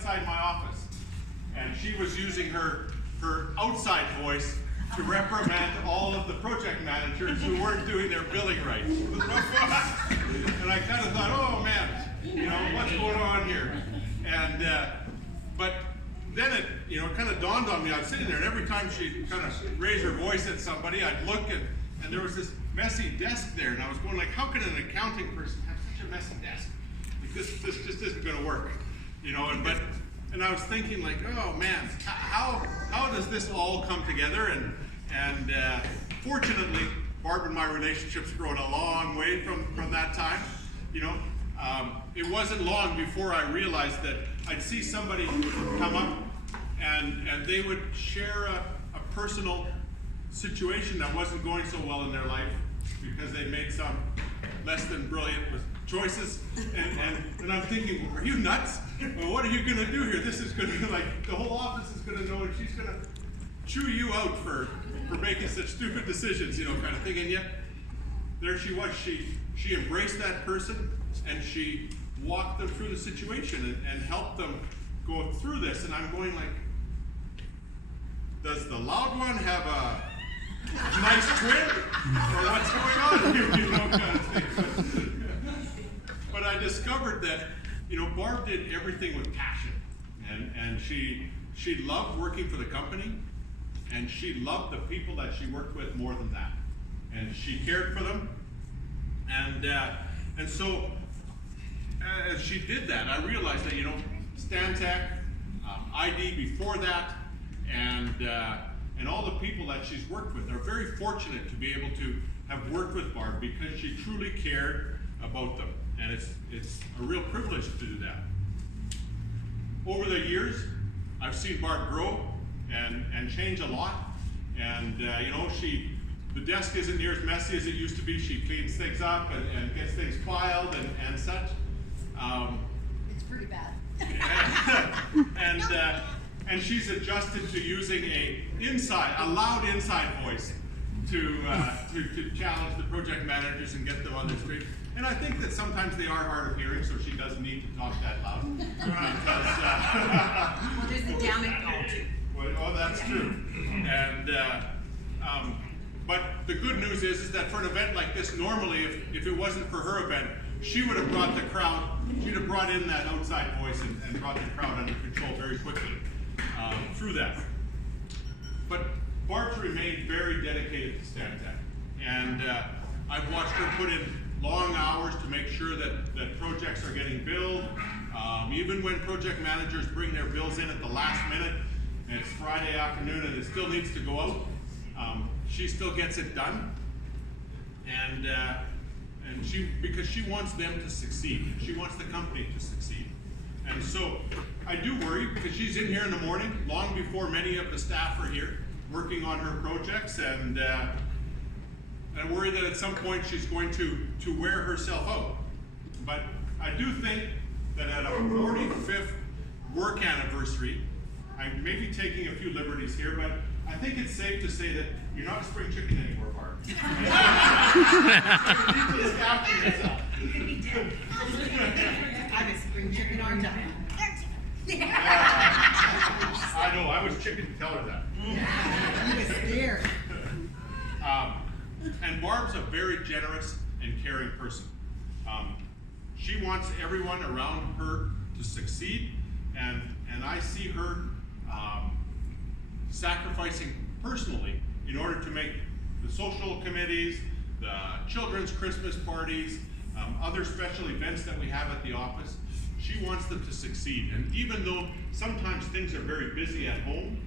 outside my office, and she was using her outside voice to reprimand all of the project managers who weren't doing their billing right. And I kind of thought, oh man, you know, what's going on here? And but then it, you know, kind of dawned on me. I was sitting there, and every time she kind of raised her voice at somebody, I'd look, and there was this messy desk there, and I was going like, how can an accounting person have such a messy desk? Like this just isn't going to work, you know. And I was thinking like, oh man, how does this all come together? And fortunately, Barb and my relationship's grown a long way from that time, you know. It wasn't long before I realized that I'd see somebody come up and they would share a personal situation that wasn't going so well in their life because they made some less than brilliant choices. And I'm thinking, are you nuts? Well, what are you going to do here? This is going to, like, the whole office is going to know, and she's going to chew you out for making such stupid decisions, you know, kind of thing. And yet, there she was. She embraced that person, and she walked them through the situation and helped them go through this. And I'm going like, does the loud one have a nice twin? Or what's going on here? You know, kind of thing. But I discovered that, you know, Barb did everything with passion. And she loved working for the company, and she loved the people that she worked with more than that. And she cared for them. And so, as she did that, I realized that, you know, Stantec, ID before that, and all the people that she's worked with are very fortunate to be able to have worked with Barb because she truly cared about them. And it's a real privilege to do that. Over the years, I've seen Barb grow and change a lot. And you know, the desk isn't near as messy as it used to be. She cleans things up and gets things filed and such. It's pretty bad. And she's adjusted to using a loud inside voice to challenge the project managers and get them on their street. And I think that sometimes they are hard of hearing, so she does need to talk that loud. Well, there's the damage call too. Well, that's true. And but the good news is that for an event like this, normally, if it wasn't for her event, she would have brought the crowd. She'd have brought in that outside voice and brought the crowd under control very quickly through that. But Barb's remained very dedicated to Stantec, and I've watched her put in long hours to make sure that projects are getting billed. Even when project managers bring their bills in at the last minute, and it's Friday afternoon and it still needs to go out, she still gets it done. And because she wants them to succeed. She wants the company to succeed. And so I do worry because she's in here in the morning, long before many of the staff are here, working on her projects, and I worry that at some point she's going to wear herself out. But I do think that at a 45th work anniversary, I may be taking a few liberties here, but I think it's safe to say that you're not a spring chicken anymore, Barb. You need to look after yourself. You could be dead. I'm a spring chicken, aren't I? I know, I was chicken to tell her that. I was scared. And Barb's a very generous and caring person. She wants everyone around her to succeed, and I see her sacrificing personally in order to make the social committees, the children's Christmas parties, other special events that we have at the office. She wants them to succeed. And even though sometimes things are very busy at home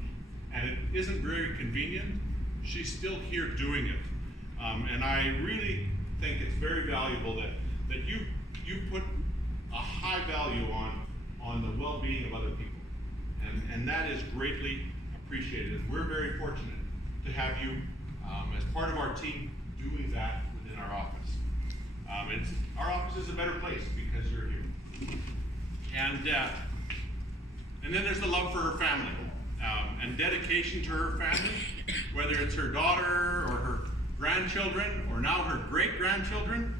and it isn't very convenient, she's still here doing it. And I really think it's very valuable that you put a high value on the well-being of other people. And that is greatly appreciated. And we're very fortunate to have you as part of our team doing that within our office. Our office is a better place because you're here. And then there's the love for her family and dedication to her family, whether it's her daughter or her grandchildren or now her great-grandchildren.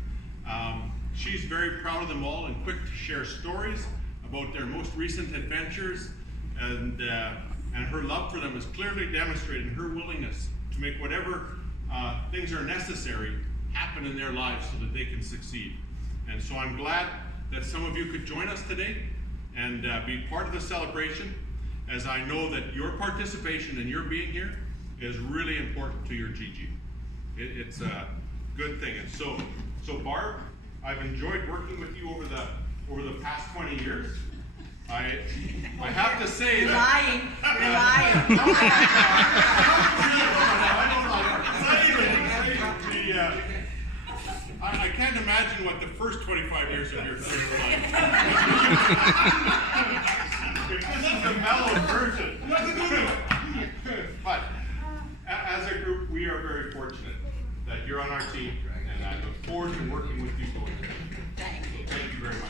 She's very proud of them all and quick to share stories about their most recent adventures, and her love for them is clearly demonstrated in her willingness to make whatever things are necessary happen in their lives so that they can succeed. And so I'm glad that some of you could join us today and be part of the celebration, as I know that your participation and your being here is really important to your GG. It's a good thing. And so Barb, I've enjoyed working with you over the past 20 years. I have to say You're that lying. You're lying. I can't imagine what the first 25 years of your career were like. This is the mellow version. But as a group, we are very fortunate that you're on our team, and I look forward to working with you going forward. Thank you. Thank you very much.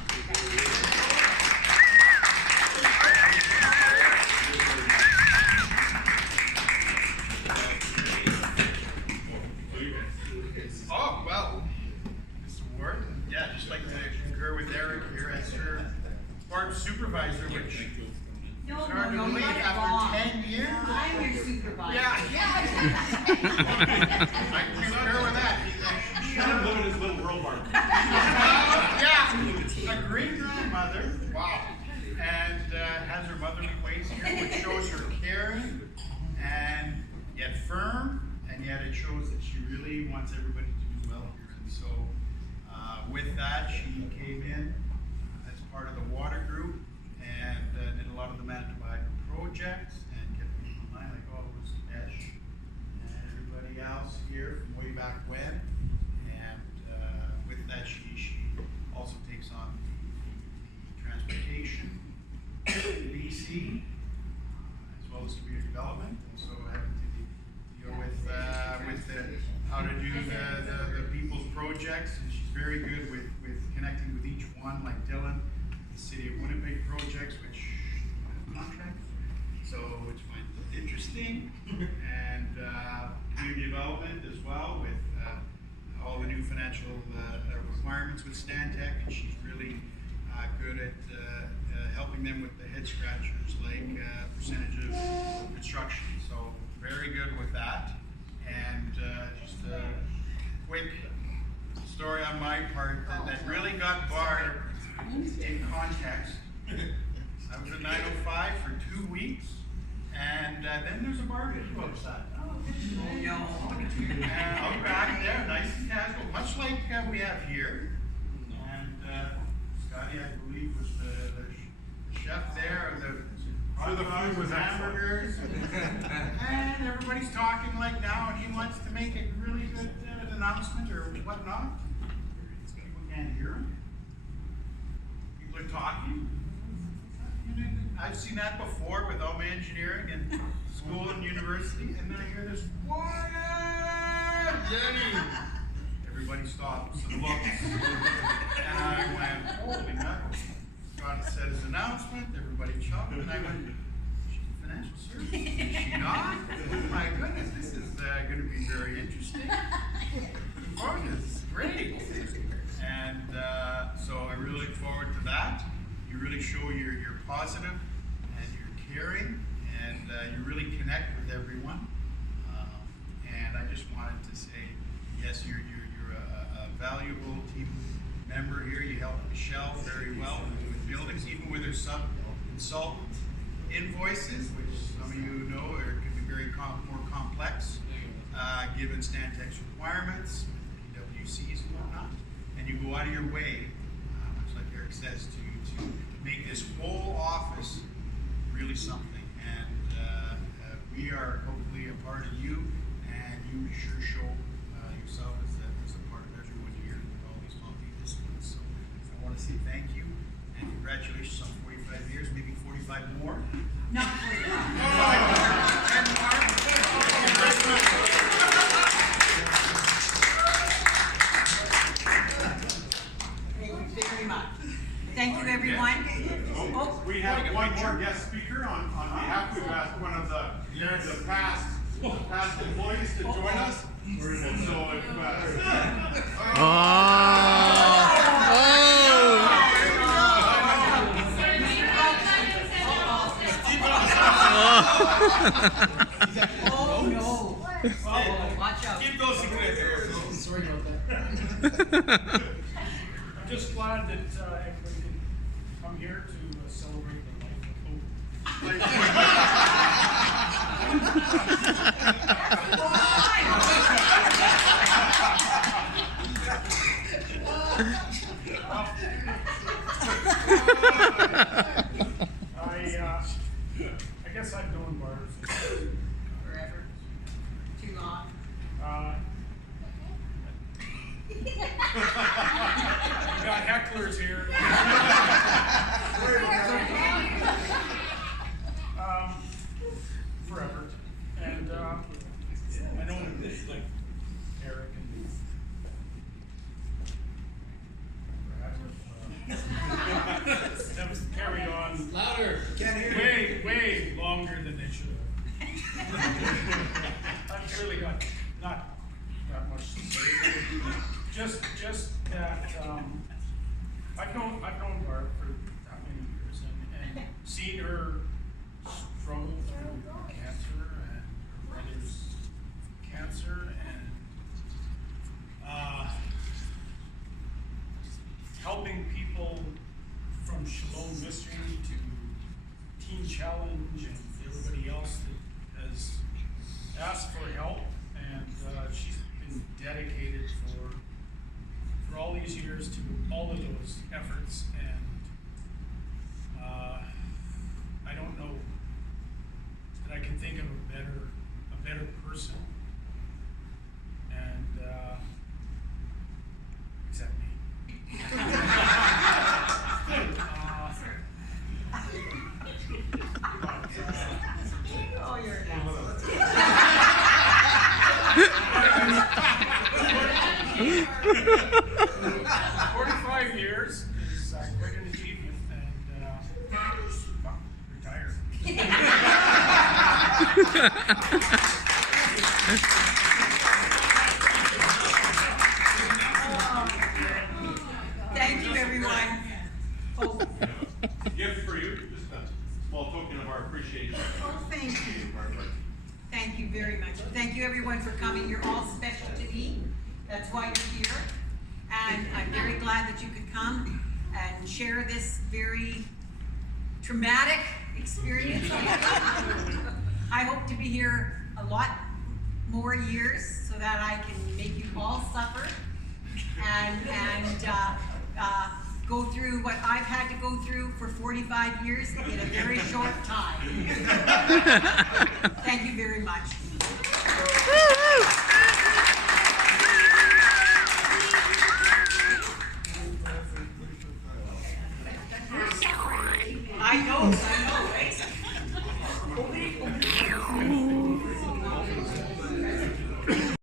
Oh, well, Mr. Ward, yeah, just like to concur with Eric here as your Barb's supervisor, which No, it's hard to you believe got it after wrong. 10 years. I'm your supervisor. Yeah. I concur with that. Let him live in his little world, Barb. Yeah, a great grandmother. Wow. And has her motherly ways here, which shows her caring and yet firm, and yet it shows that she really wants everybody to do well here. And so, with that, she came in as part of the water group and did a lot of the Manitoba projects and kept me in mind, like, oh, it was Esh and everybody else here from way back when. And with that, she also takes on the transportation, BC, as well as community development, and so having to deal with how to do the people's projects, and she's very good with connecting with each one, like Dylan, the City of Winnipeg projects, which contract, so which I find interesting, and community development as well with all the new financial requirements with Stantec, and she's really good at helping them with the head scratchers, like percentage of construction. So very good with that. And just a quick story on my part that really got Barb in context. I was at 905 for 2 weeks, and then there's a barbecue outside. And out back there, nice and casual, much like we have here. And Scotty, I believe, was the chef there, the food was hamburgers. And everybody's talking like now, and he wants to make a really good announcement or whatnot. People can't hear him. People are talking. I've seen that before with all my engineering and school and university, and then I hear this, "Quiet, Jenny!" Everybody stops and looks. And I went, holy mackerel. Scotty said his announcement, everybody chuckled, and I went, she's in financial services, is she not? Oh my goodness, this is going to be very interesting. Oh, this is great. And so I really look forward to that. You really show you're positive and you're caring, and you really connect with everyone. And I just wanted to say, yes, you're a valuable team member here. You help Michelle very well with buildings, even with her sub-consultant invoices, which some of you know can be very more complex, given Stantec's requirements, PWCs and whatnot. And you go out of your way, much like Eric says, to make this whole office really something. And we are hopefully a part of you, and you sure show yourself as a part of everyone here with all these multi-disciplines. So I want to say thank you and congratulations on 45 years, maybe 45 more. Not Thank you very much. Thank you, everyone. Oh, we have one more guest speaker on behalf. We've asked one of the past employees to join us. And so if Oh, no. Oh, watch out. Keep those secrets. Sorry about that. I'm just glad that everybody could come here to celebrate the life of Hope. I guess I've known Barb since Forever. Too long. we got hecklers here. Forever. And I know like Eric and Brad have carried on Louder. Can't hear you. way longer than they should have. I've really got not much to say. Just that I've known Barb for that many years and seen her struggle through cancer and her brother's cancer and helping people from Shalom Mystery to Teen Challenge and everybody else that has asked for help, and she's been dedicated for all these years to all of those efforts, and I don't know that I can think of a better person, and except me. Oh, you're an asshole. 45 years is quite an achievement, and retired. Thank you, everyone. Oh, Gift for you, just a small token of our appreciation. oh, thank you. Thank you very much. Thank you, everyone, for coming. You're all special to me. That's why you're here. And I'm very glad that you could come and share this very traumatic experience. I hope to be here a lot more years so that I can make you all suffer and go through what I've had to go through for 45 years in a very short time. Thank you very much. I know.